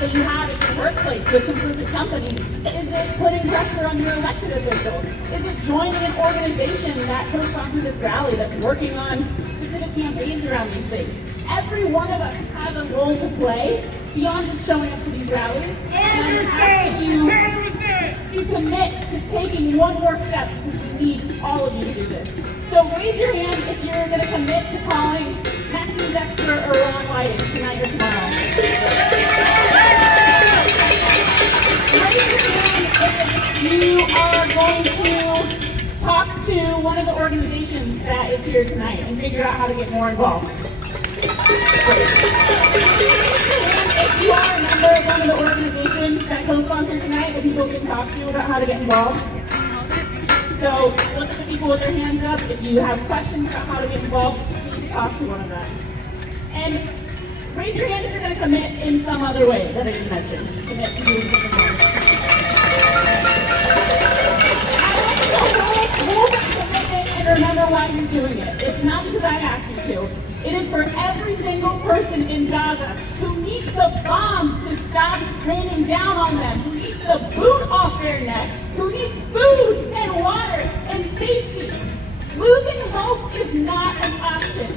that you have in your workplace with complicit companies? Is it putting pressure on your elected officials? Is it joining an organization that co-sponsors this rally that's working on specific campaigns around these things? Every one of us has a role to play beyond just showing up to these rallies. And I'm asking you to commit to taking one more step, because we need all of you to do this. So raise your hand if you're going to commit to calling Maxine Dexter or Ron Whiting tonight or tomorrow. Raise your hand if you are going to talk to one of the organizations that is here tonight and figure out how to get more involved. If you are a member of one of the organizations that co-sponsor tonight, that people can talk to about how to get involved. So look at the people with their hands up. If you have questions about how to get involved, please talk to one of them. And raise your hand if you're going to commit in some other way that I didn't mention. Commit to doing something else. Hold that commitment and remember why you're doing it. It's not because I asked you to. It is for every single person in Gaza who needs the bombs to stop raining down on them, who needs the boot off their neck, who needs food and water and safety. Losing hope is not an option.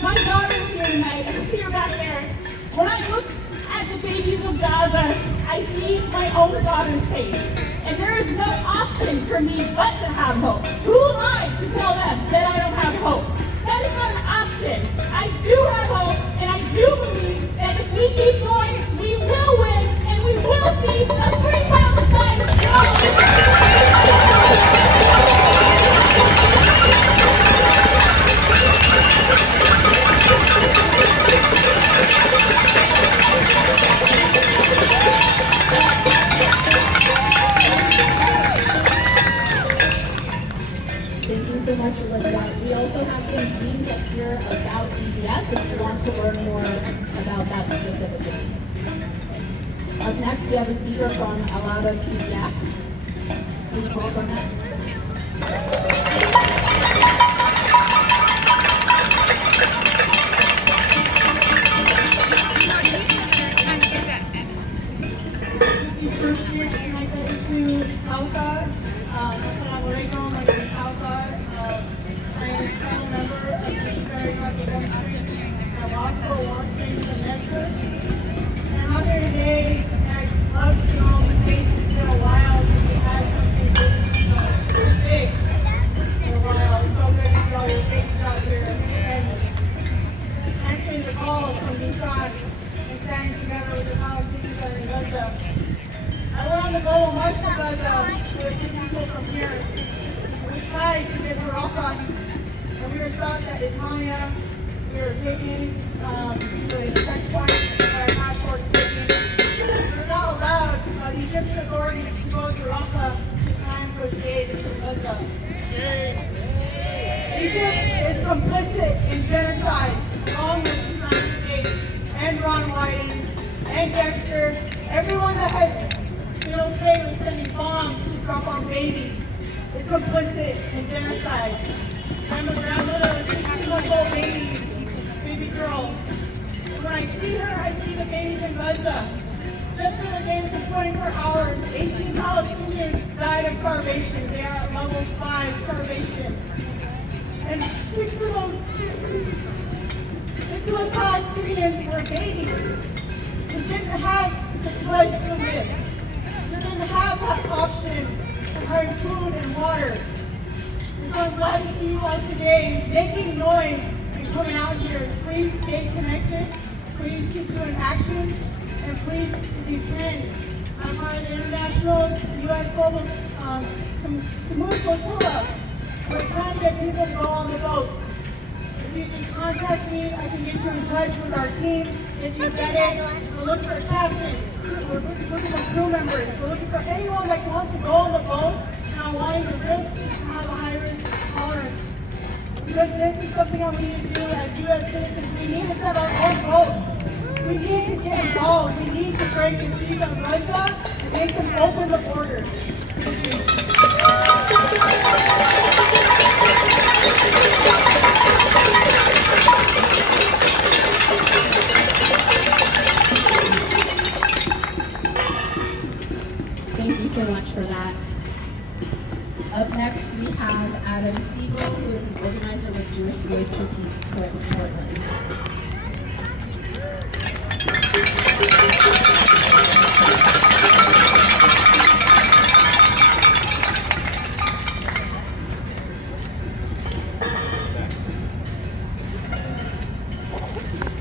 My daughter is here tonight, and she's here back there. When I look at the babies of Gaza, I see my own daughter's face. And there is no option for me but to have hope. Who am I to tell them that I don't have hope? That is not an option. I do have hope, and I do believe that if we keep going, we will win, and we will see a free Palestine. Thank you so much, Olivia. We also have some zines up here about EBS if you want to learn more about that specifically. Up next, we have a speaker from Alada PDX. Please welcome them. Egypt is complicit in genocide, along with the United States and Ron Whiting and Dexter, everyone that has been okay with sending bombs to drop on babies is complicit in genocide. I'm a grandmother of a 16-month-old baby girl. And when I see her, I see the babies in Gaza. Just in the game for 24 hours, 18 Palestinians died of starvation. They are at level 5 starvation. And six of those Palestinians were babies. They didn't have the choice to live. They didn't have that option of having food and water. And so I'm glad to see you all today making noise and coming out here. Please stay connected. Please keep doing actions. And please, if you can, I'm part of the International U.S. Global Samud Flotilla. We're trying to get people to go on the boats. If you just contact me, I can get you in touch with our team, get you vetted. We're looking for captains. We're looking for crew members. We're looking for anyone that wants to go on the boats and are wanting to risk and have a high-risk tolerance. Because this is something that we need to do as U.S. citizens. We need to set our own boats. We need to get involved. We need to break the siege of Gaza and make them open the borders. Adam Siegel, who is an organizer with Jewish Voice for Peace Portland.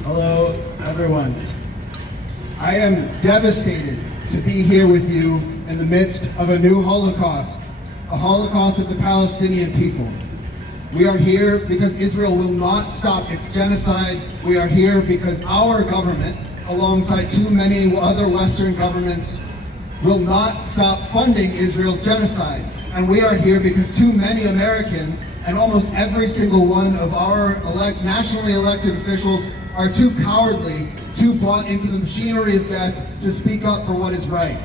Hello, everyone. I am devastated to be here with you in the midst of a new Holocaust, a Holocaust of the Palestinian people. We are here because Israel will not stop its genocide. We are here because our government, alongside too many other Western governments, will not stop funding Israel's genocide. And we are here because too many Americans and almost every single one of our nationally elected officials are too cowardly, too bought into the machinery of death to speak up for what is right.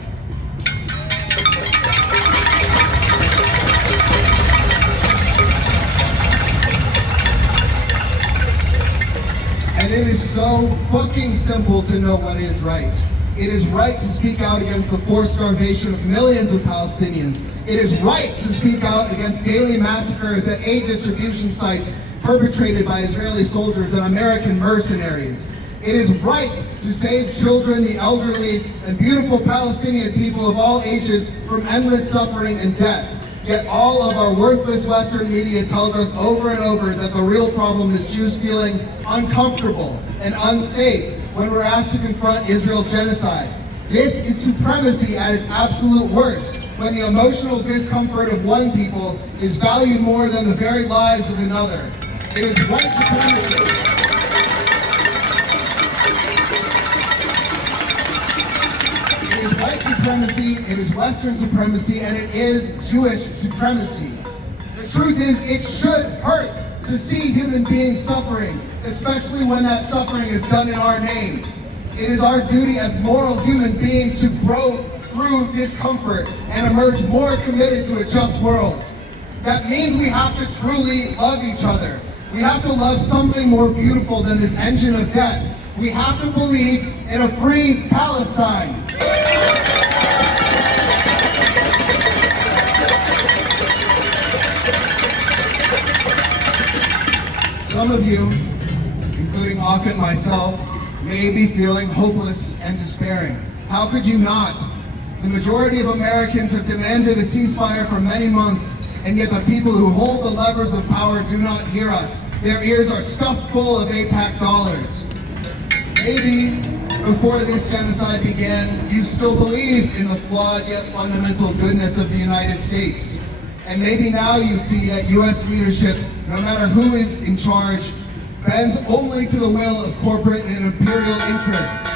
And it is so fucking simple to know what is right. It is right to speak out against the forced starvation of millions of Palestinians. It is right to speak out against daily massacres at aid distribution sites perpetrated by Israeli soldiers and American mercenaries. It is right to save children, the elderly, and beautiful Palestinian people of all ages from endless suffering and death. Yet all of our worthless Western media tells us over and over that the real problem is Jews feeling uncomfortable and unsafe when we're asked to confront Israel's genocide. This is supremacy at its absolute worst, when the emotional discomfort of one people is valued more than the very lives of another. It is white supremacy. It is white supremacy, it is Western supremacy, and it is Jewish supremacy. The truth is, it should hurt to see human beings suffering, especially when that suffering is done in our name. It is our duty as moral human beings to grow through discomfort and emerge more committed to a just world. That means we have to truly love each other. We have to love something more beautiful than this engine of death. We have to believe in a free Palestine. Some of you, including Ak and myself, may be feeling hopeless and despairing. How could you not? The majority of Americans have demanded a ceasefire for many months, and yet the people who hold the levers of power do not hear us. Their ears are stuffed full of AIPAC dollars. Maybe before this genocide began, you still believed in the flawed yet fundamental goodness of the United States. And maybe now you see that U.S. leadership, no matter who is in charge, bends only to the will of corporate and imperial interests.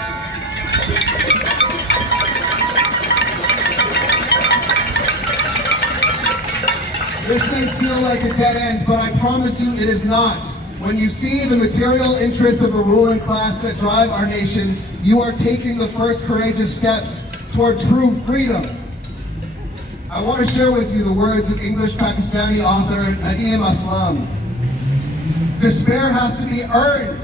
This may feel like a dead end, but I promise you it is not. When you see the material interests of the ruling class that drive our nation, you are taking the first courageous steps toward true freedom. I want to share with you the words of English-Pakistani author Nadeem Aslam. Despair has to be earned.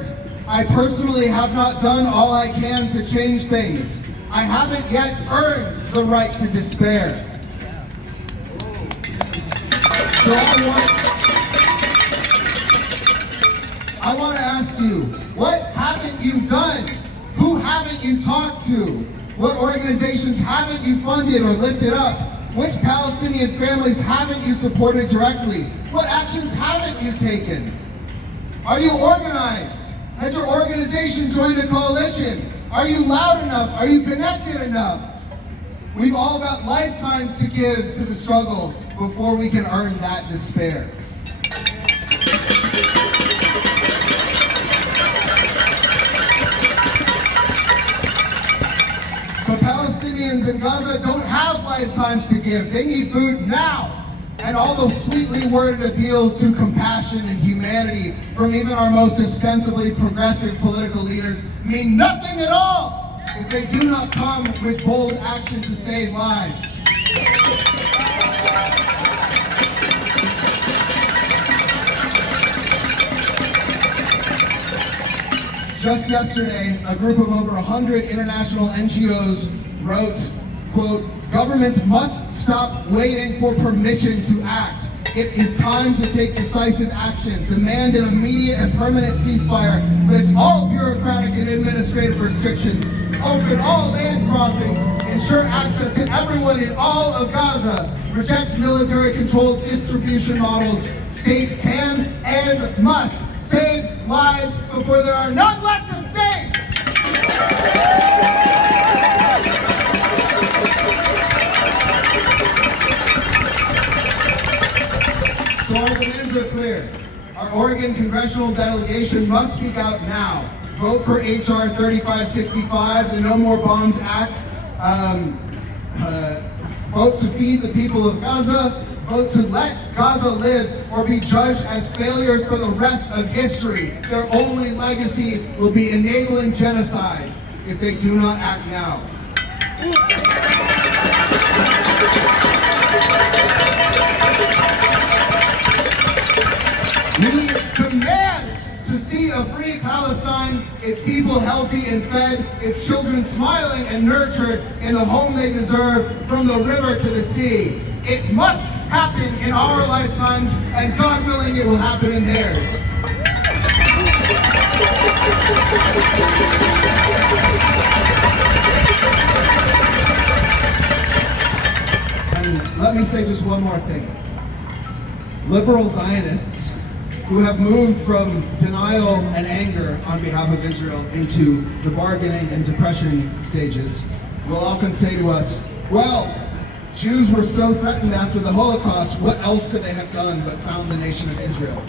I personally have not done all I can to change things. I haven't yet earned the right to despair. So I want to ask you, what haven't you done? Who haven't you talked to? What organizations haven't you funded or lifted up? Which Palestinian families haven't you supported directly? What actions haven't you taken? Are you organized? Has your organization joined a coalition? Are you loud enough? Are you connected enough? We've all got lifetimes to give to the struggle before we can earn that despair. But Palestinians in Gaza don't have lifetimes to give. They need food now. And all those sweetly worded appeals to compassion and humanity from even our most ostensibly progressive political leaders mean nothing at all if they do not come with bold action to save lives. Just yesterday, a group of over 100 international NGOs wrote, quote, "Governments must stop waiting for permission to act. It is time to take decisive action, demand an immediate and permanent ceasefire, lift all bureaucratic and administrative restrictions, open all land crossings, ensure access to everyone in all of Gaza, reject military-controlled distribution models. States can and must save lives before there are none left to save. So our demands are clear. Our Oregon congressional delegation must speak out now. Vote for H.R. 3565, the No More Bombs Act. Vote to feed the people of Gaza. Vote to let Gaza live or be judged as failures for the rest of history. Their only legacy will be enabling genocide if they do not act now. We demand to see a free Palestine, its people healthy and fed, its children smiling and nurtured in the home they deserve, from the river to the sea. It must happen in our lifetimes, and God willing, it will happen in theirs. And let me say just one more thing. Liberal Zionists who have moved from denial and anger on behalf of Israel into the bargaining and depression stages will often say to us, well, Jews were so threatened after the Holocaust, what else could they have done but found the nation of Israel?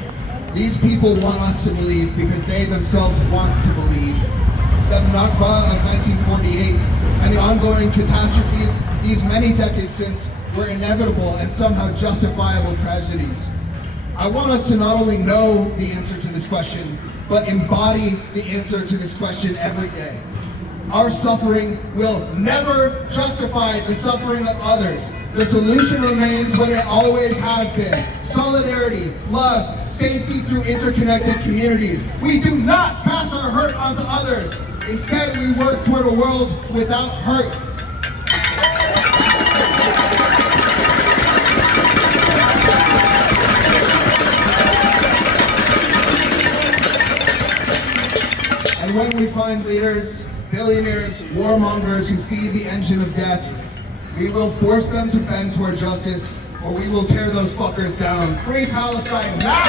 These people want us to believe because they themselves want to believe that Nakba of 1948 and the ongoing catastrophe these many decades since were inevitable and somehow justifiable tragedies. I want us to not only know the answer to this question, but embody the answer to this question every day. Our suffering will never justify the suffering of others. The solution remains what it always has been: solidarity, love, safety through interconnected communities. We do not pass our hurt on to others. Instead, we work toward a world without hurt. And when we find leaders, billionaires, warmongers who feed the engine of death, we will force them to bend toward justice, or we will tear those fuckers down. Free Palestine now!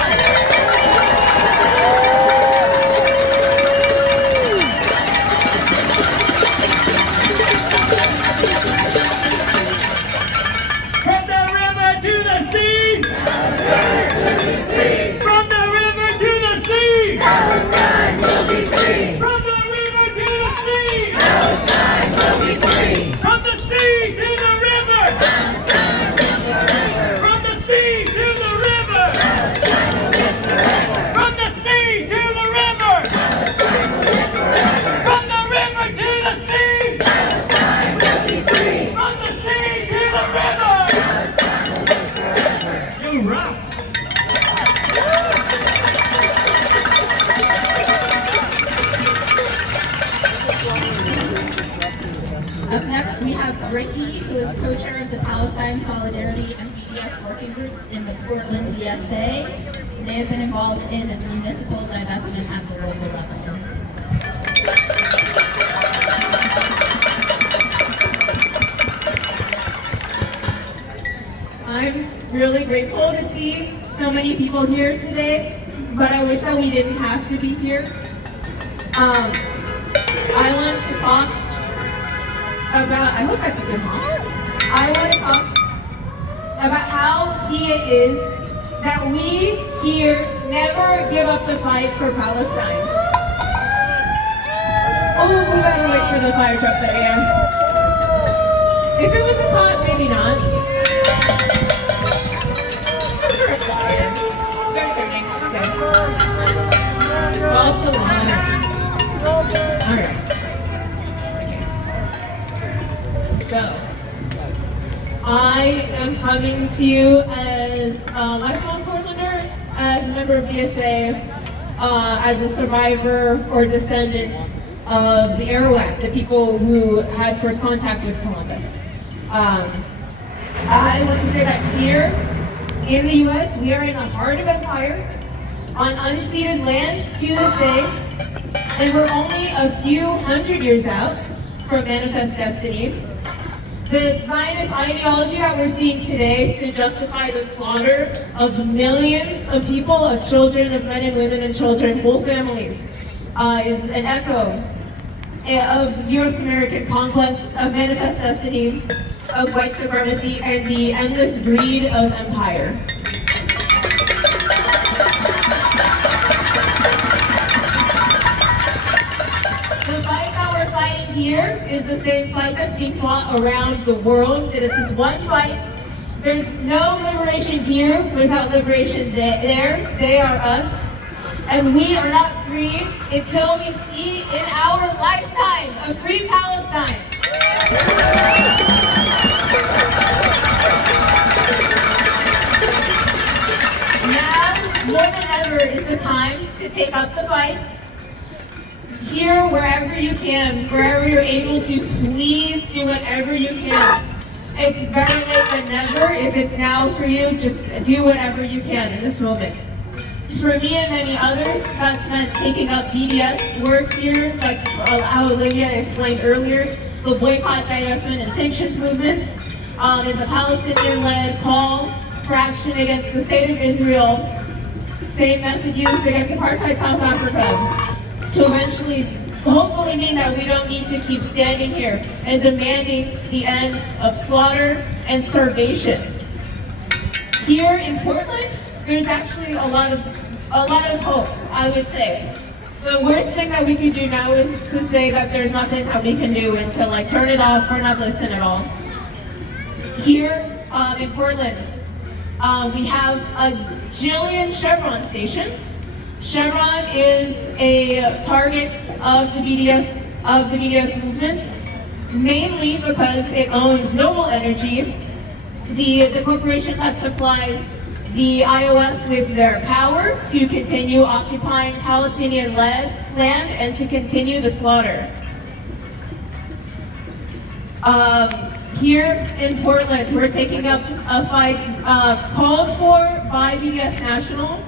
Up next, we have Ricky, who is co-chair of the Palestine Solidarity and BDS working groups in the Portland DSA. They have been involved in municipal divestment at the local level. I'm really grateful to see so many people here today, but I wish that we didn't have to be here. I want to talk about, I hope that's a good one. I want to talk about how key it is that we here never give up the fight for Palestine. Oh, we better wait for the fire truck there, yeah. If it was a cop, maybe not. I'm sure it's fire. They're turning, okay. False alarm. Alright. So, I am coming to you as a lifelong Portlander, as a member of DSA, as a survivor or descendant of the Arawak, the people who had first contact with Columbus. I want to say that here, in the US, we are in the heart of empire, on unceded land to this day, and we're only a few hundred years out from manifest destiny. The Zionist ideology that we're seeing today to justify the slaughter of millions of people, of children, of men and women and children, whole families, is an echo of US American conquest, of manifest destiny, of white supremacy, and the endless greed of empire. The fight that we're fighting here is the same fight that's being fought around the world. This is one fight. There's no liberation here without liberation there. They are us. And we are not free until we see in our lifetime a free Palestine. Now, more than ever, is the time to take up the fight. Here, wherever you can, wherever you're able to, please do whatever you can. It's better late than never. If it's now for you, just do whatever you can in this moment. For me and many others, that's meant taking up BDS work here, like how Olivia explained earlier. The boycott, divestment, and sanctions movements is a Palestinian-led call for action against the state of Israel. Same method used against apartheid South Africa to eventually, hopefully mean that we don't need to keep standing here and demanding the end of slaughter and starvation. Here in Portland, there's actually a lot of hope, I would say. The worst thing that we can do now is to say that there's nothing that we can do and to like turn it off or not listen at all. Here in Portland, we have a jillion Chevron stations. Chevron is a target of the BDS movement, mainly because it owns Noble Energy, the corporation that supplies the IOF with their power to continue occupying Palestinian land and to continue the slaughter. Here in Portland, we're taking up a fight called for by BDS National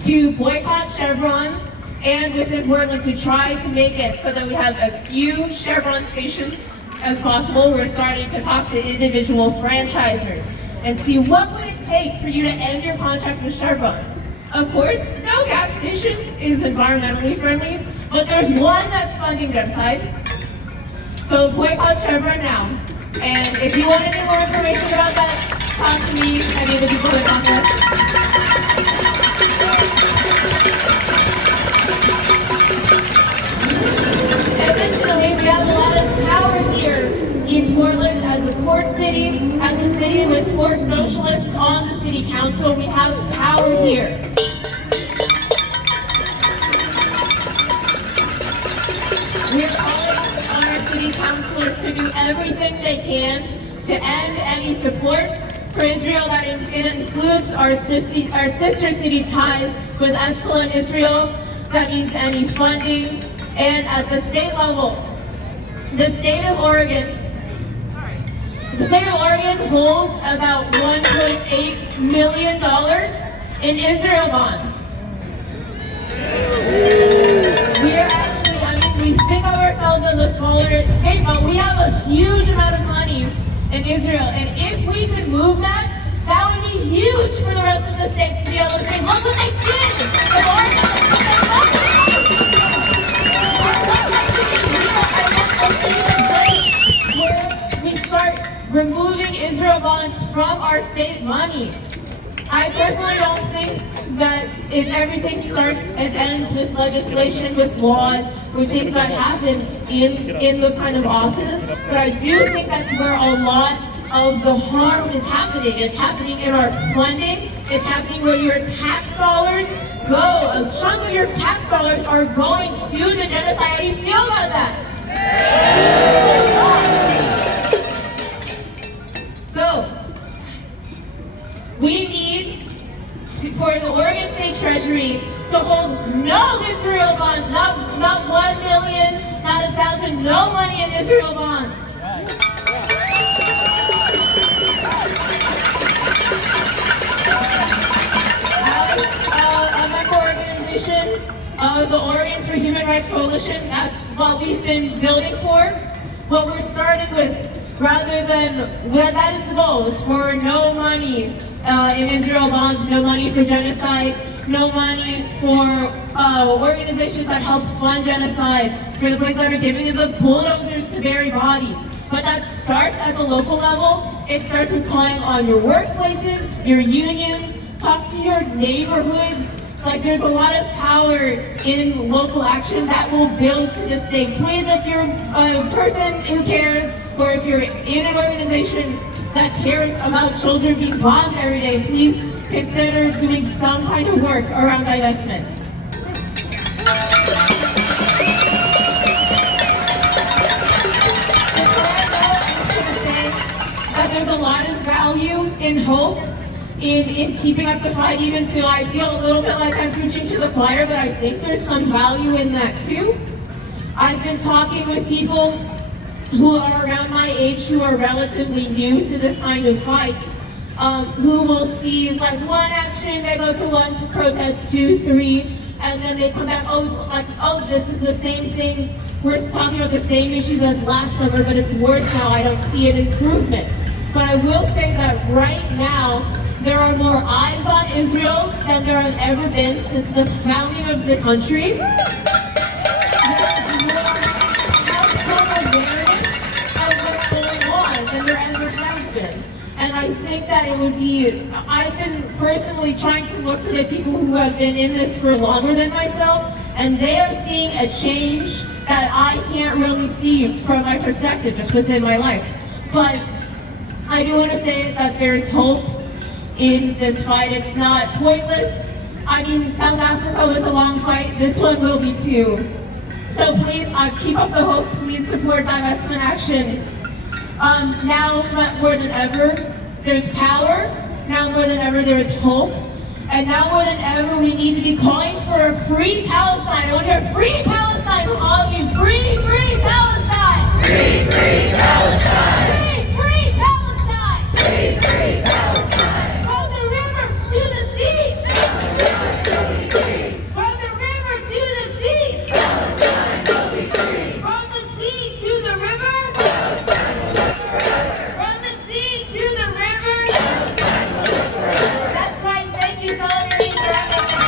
to boycott Chevron, and within Portland to try to make it so that we have as few Chevron stations as possible. We're starting to talk to individual franchisors and see what would it take for you to end your contract with Chevron. Of course, no gas station is environmentally friendly, but there's one that's funding genocide. So boycott Chevron now. And if you want any more information about that, talk to me, any of the people in office. Additionally, we have a lot of power here in Portland as a port city, as a city with 4 socialists on the city council. We have power here. We are calling on our city councilors to do everything they can to end any support for Israel. That it includes our sister city ties with Ashkelon, Israel. That means any funding. And at the state level, the state of Oregon holds about $1.8 million in Israel bonds. We are actually, we think of ourselves as a smaller state, but we have a huge amount of money in Israel. And if we could move that, that would be huge for the rest of the states to be able to say, look what they did! In Oregon, where we start removing Israel bonds from our state money. I personally don't think that if everything starts and ends with legislation, with laws, with things that happen in those kind of offices, but I do think that's where a lot of the harm is happening. It's happening in our funding. It's happening where your tax dollars go. A chunk of your tax dollars are going to the genocide. How do you feel about that? So, we need for the Oregon State Treasury to hold no Israel bonds, not 1 million, not 1,000, no money in Israel bonds. the Oregon for Human Rights Coalition, that's what we've been building for. What we're starting with, rather than, well, that is the goal, is for no money in Israel bonds, no money for genocide, no money for organizations that help fund genocide, for the places that are giving the bulldozers to bury bodies. But that starts at the local level. It starts with calling on your workplaces, your unions, talk to your neighborhoods. Like, there's a lot of power in local action that will build to this state. Please, if you're a person who cares, or if you're in an organization that cares about children being bombed every day, please consider doing some kind of work around divestment. There's a lot of value in hope, in keeping up the fight, even till I feel a little bit like I'm preaching to the choir, but I think there's some value in that too. I've been talking with people who are around my age, who are relatively new to this kind of fight, who will see like one action, they go to one to protest, 2, 3, and then they come back, oh, this is the same thing. We're talking about the same issues as last summer, but it's worse now. I don't see an improvement. But I will say that right now, there are more eyes on Israel than there have ever been since the founding of the country. There's more household awareness of what's going on than there ever has been. And I think that it would be, I've been personally trying to look to the people who have been in this for longer than myself, and they are seeing a change that I can't really see from my perspective, just within my life. But I do want to say that there's hope in this fight. It's not pointless. I mean, South Africa was a long fight. This one will be too. So please, keep up the hope. Please support divestment action. Now more than ever, there's power. Now more than ever, there is hope. And now more than ever, we need to be calling for a free Palestine. I want to hear free Palestine from all of you. Free, free Palestine! Free, free Palestine! Free Palestine! Free, free Palestine! From the river to the sea! From the river to the sea! From the river to the sea! Palestine will be free! From the sea to the river! Palestine will live forever! From the sea to the river! Palestine will live forever! That's right. Thank you, Solidarity for having me.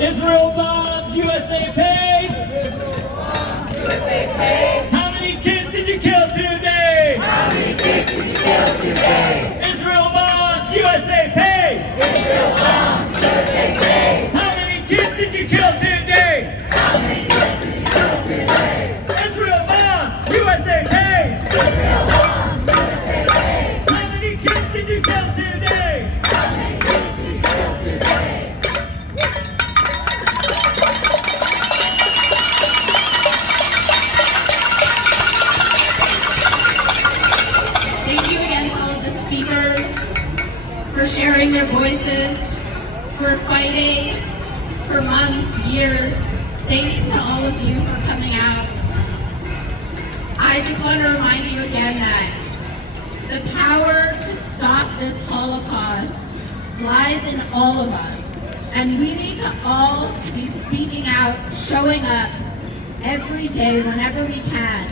Israel bonds, USA pays. USA pays! How many kids did you kill today? How many kids did you kill today? Israel bonds, USA pays. Israel bombs! USA pays! How many kids did you kill today? How many kids did you kill today? Israel bonds, USA pays. Israel bombs! USA pays! How many kids did you kill today? How many kids did you kill today? Thank you again to all of the speakers for sharing their voices, for fighting for months, years. Thanks to all of you for coming out. I just want to remind you again that the power to stop this Holocaust lies in all of us. And we need to all be speaking out, showing up every day whenever we can.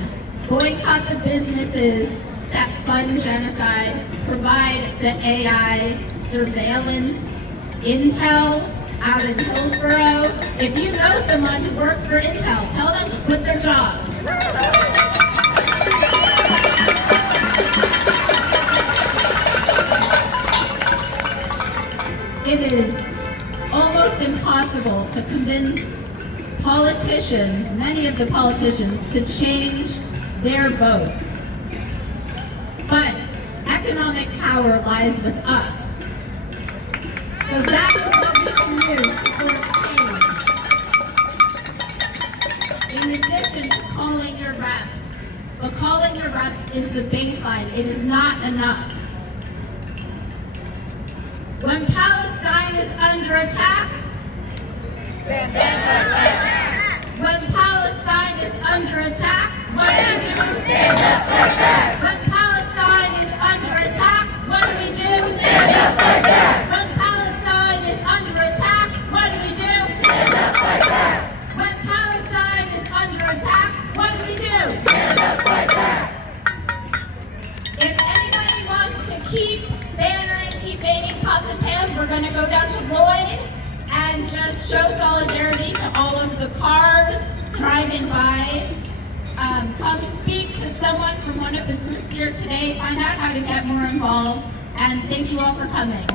Boycott the businesses that fund genocide, provide the AI surveillance, intel out in Hillsborough. If you know someone who works for Intel, tell them to quit their job. It is almost impossible to convince politicians, many of the politicians, to change their votes. But economic power lies with us. So that's what we can do for change. In addition to calling your reps, but calling your reps is the baseline. It is not enough. When Palestine is under attack, when Palestine is under attack, when Palestine we're going to go down to Lloyd and just show solidarity to all of the cars driving by. Come speak to someone from one of the groups here today, find out how to get more involved, and thank you all for coming.